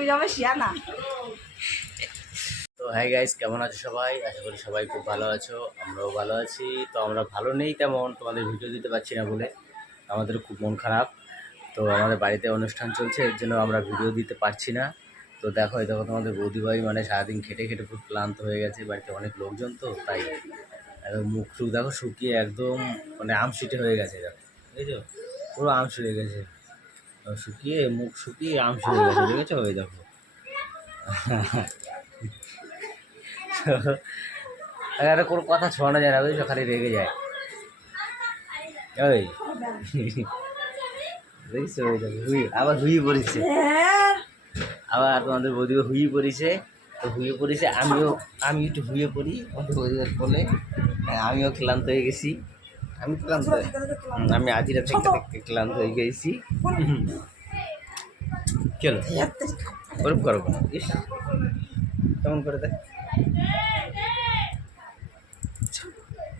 তুমি যাবে শিয়ানা। তো হাই গাইস, কেমন আছো সবাই? আশা করি সবাই খুব ভালো আছো, আমরাও ভালো আছি। তো আমরা ভালো নেই তেমন, তোমাদের ভিডিও দিতে পারছি না বলে আমাদের খুব মন খারাপ। তো আমাদের বাড়িতে অনুষ্ঠান চলছে, এর জন্য আমরা ভিডিও দিতে পারছি না। তো দেখো, এই দেখো তোমাদের বৌদিভাই মানে সারাদিন খেটে খেটে খুব ক্লান্ত হয়ে গেছে, বাড়িতে অনেক লোকজন, তো তাই একদম মুখ টুক দেখো শুকিয়ে একদম মানে আমশিটে হয়ে গেছে। দেখো বুঝেছো, পুরো আমশি হয়ে গেছে, শুকিয়ে মুখ শুকিয়ে আমশি হয়ে গেছে, দেখেছো? ওই দেখো আরে কোনো কথা শোনা যায় না, বুঝছো, খালি রেগে যায়। ওই দেখছো, ওই দেখো আবার হুইয়ে পড়েছে, আবার তোমাদের বৌদিও হুইয়ে পড়েছে। তো হুইয়ে পড়েছে, আমি একটু হুইয়ে পড়ি আমাদের বৌদিদের বলে। আমিও ক্লান্ত হয়ে গেছি, আমি ক্লান্ত, আমি আজই রাত থেকে ক্লান্ত হয়ে গেছি। কেন ওরকম করো ইস, কেমন করে দেখ,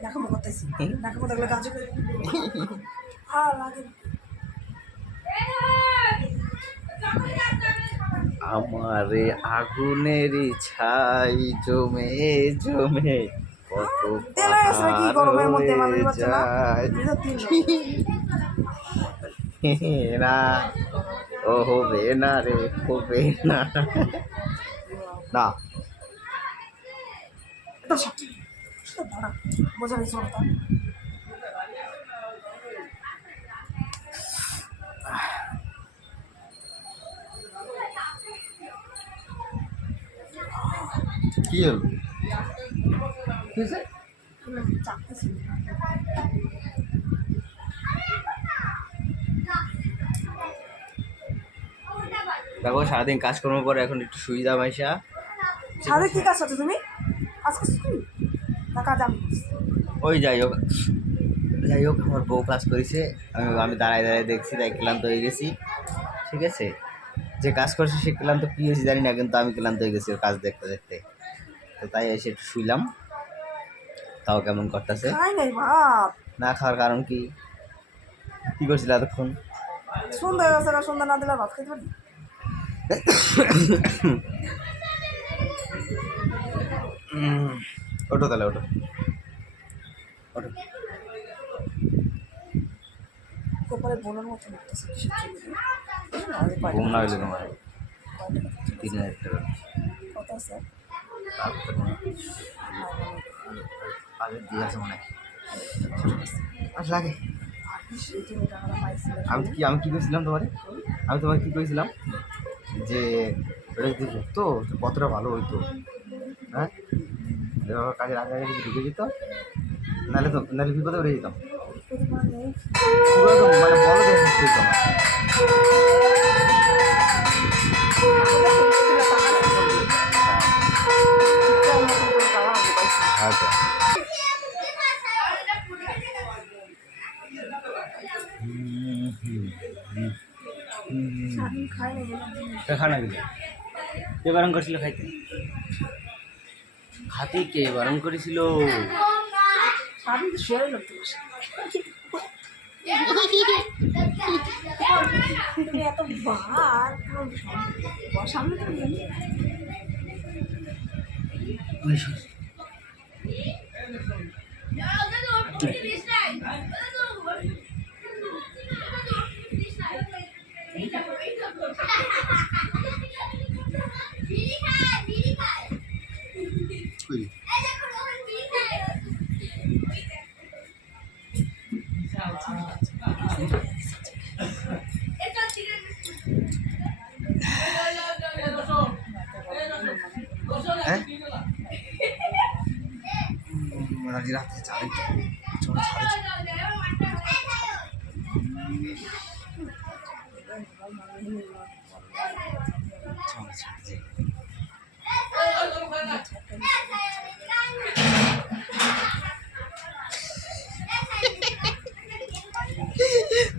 দেখাবো করতেছি, দেখাবো দেখলে কাজ করে আমারে আগুনের ছাই জমে জমে কত না, ও হবে না রে, হবে না না। বোঝা গেছে কি হলো? দেখো, সারাদিন কাজকর্ম পরে এখন একটু সুবিধা পাইসা। সারাদিন কি কাজ করছো তুমি? কাজ করছো তুমি না কাজ আমি? ওই যাই হোক আমার বউ কাজ করেছে, আমি দাঁড়ায় দাঁড়ায় দেখছি, তাই ক্লান্ত হয়ে গেছি। ঠিক আছে, যে কাজ করছে সে ক্লান্ত কী হয়েছে জানি না, কিন্তু আমি ক্লান্ত হয়ে গেছি ওর কাজ দেখতে দেখতে। তো তাই এসে একটু শুইলাম। তাও কেমন করতেছে, না খাওয়ার কারণ কি? কি করছিল এতক্ষণ? সন্ধ্যা হয়ে গেছে, সন্ধ্যা না দিলে ভাত খাইতে পারি? ওঠো তাহলে, ওঠো ওঠো। কপালে বোনের মতো লাগতেছে, ঘুম না হইলে তোমার 3000 টাকা কত আছে? আগের দিয়ে আছে মনে হয় লাগে। আমি কি করেছিলাম তোমারে, আমি তোমাকে কী করেছিলাম যে ওটা যদি ঢুকতো কতটা ভালো হইতো। হ্যাঁ, কাজের আগে আগে যদি ঢুকে যেত, নাহলে বিপদে উঠে যেতাম। মানে বলো তো যেতাম। আচ্ছা, খানা গেলে কে বারণ করেছিল খাইতে? খাতে কে বারণ করেছিল? এত বার সামনে তো রাতে চালাই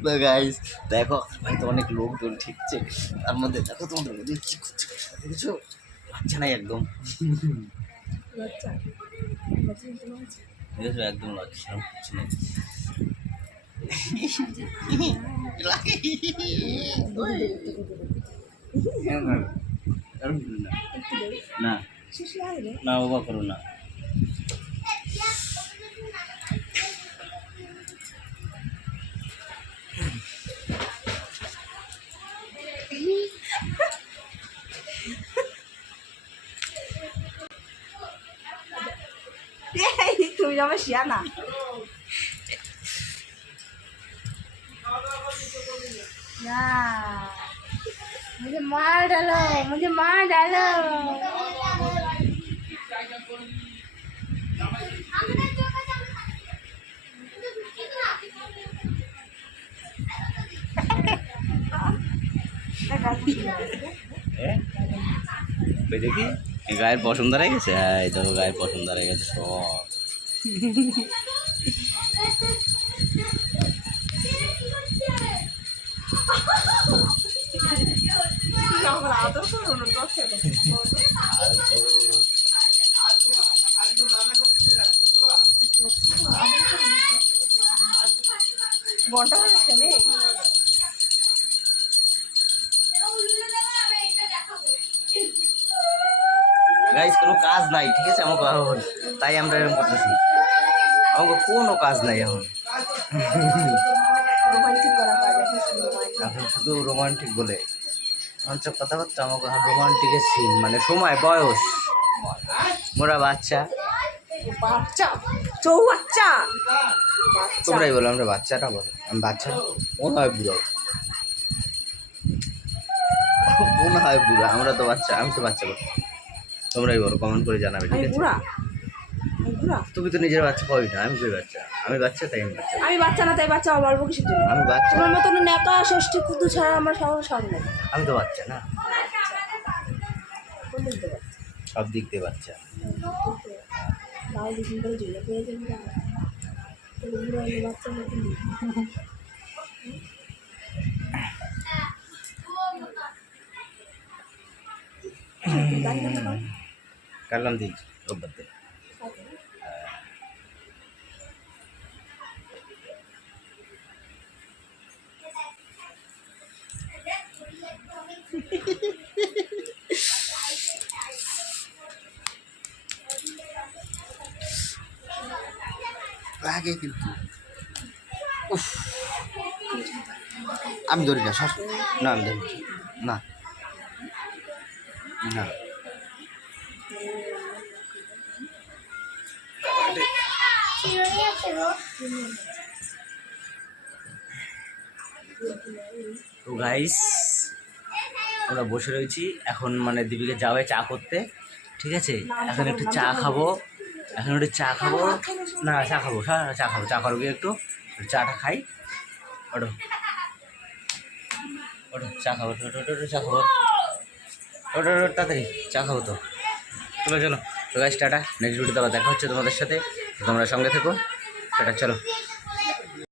তো গাইস দেখো, বাড়িতে অনেক লোকজন, ঠিক আছে, তার মধ্যে দেখো তোমাদের মধ্যে কি করছে, দেখেছো? বাচ্চা নাই একদম, দেখেছো, একদম লজ্জা কিছু নেই। কারণ করো না, একটু দেবে না শিশি আসবে না বাবা করো না। তুমি যাবে শিয়া না ना मुझे मार डालो मुझे मार डालो ওই দেখি গায়ের পছন্দ হয়ে গেছে, হ্যাঁ এই দেখো গায়ের পছন্দ হয়ে গেছে সব। বড়টা ছেলে গাইস কোনো কাজ নাই, ঠিক আছে আমাকে এখন, তাই আমরা এরকম করতেছি, আমাকে কোনো কাজ নাই এখন। রোমান্টিক করা পারে এখন শুধু রোমান্টিক বলে সব কথাবার্তা, আমাকে এখন রোমান্টিকের সিন মানে সময় বয়স, মোরা বাচ্চা, বাচ্চা চৌবাচ্চা তোমরাই বলো, আমরা বাচ্চাটা বলো, আমি বাচ্চা মনে হয় বুড়ো, মনে হয় বুড়া, আমরা তো বাচ্চা, আমি তো বাচ্চা বলো, তোমরাই বলো, কমেন্ট করে জানাবে, ঠিক আমি আছে? বুড়া আমি বুড়া তুমি তো নিজের বাচ্চা পাবি না, আমি কই বাচ্চা, আমি বাচ্চা তাই আমি বাচ্চা, আমি বাচ্চা না তাই বাচ্চা বলবো কিসের জন্য আমি বাচ্চা, তোমার মতন নেকা ষষ্ঠী কুদু ছাড়া আমার সবার সামনে আমি তো বাচ্চা না, কোন দিক দিয়ে সব দিক দিয়ে বাচ্চা। গায়ে দিন করে জুড়ে পেয়ে যাবি বাচ্চা মতন কাটলাম দিই রোববার দিন। লাগে কিন্তু উফ, আমি ধরি না সর, না আমি ধরি না, না তো গাইস আমরা বসে রয়েছি এখন, মানে দীপিকা যাবে চা করতে, ঠিক আছে? এখন একটু চা খাবো, এখন একটু চা খাবো, না চা খাবো, হ্যাঁ চা খাবো, চা খাবো একটু, চাটা খাই, ওটো ওটো চা খাবো, ওটো ওটো ওটো চা খাবো, ওটো ওটো তাড়াতাড়ি চা খাবো তো, চলো চলো। তো গাইস টাটা, নেক্সট ভিডিওতে আবার দেখা হচ্ছে তোমাদের সাথে, তোমরা সঙ্গে থেকো, টাটা চলো।